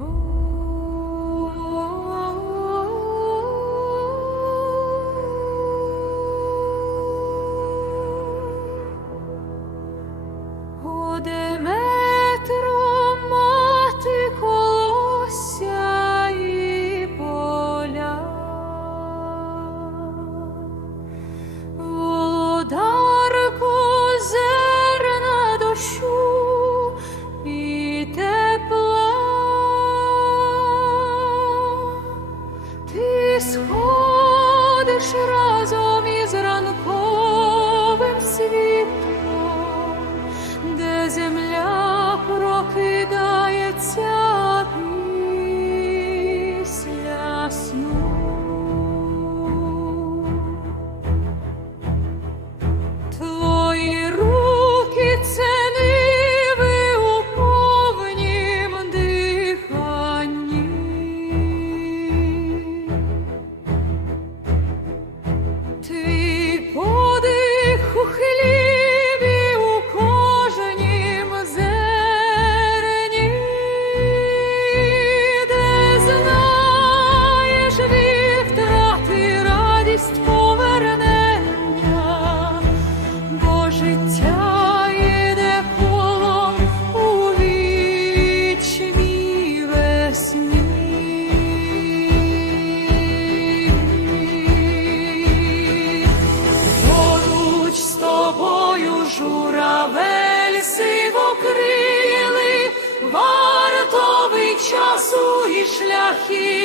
Ooh. Журавель сивокрилий, вартовий часу і шляхів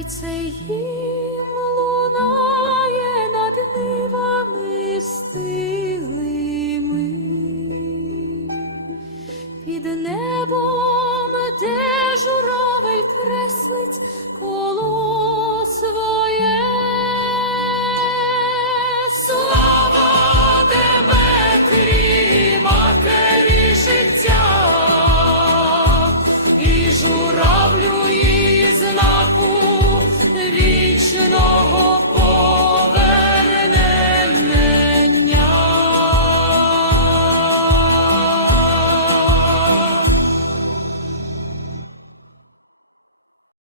хай це їм лунає над нивами стилими під небом, де журавель креслить коло.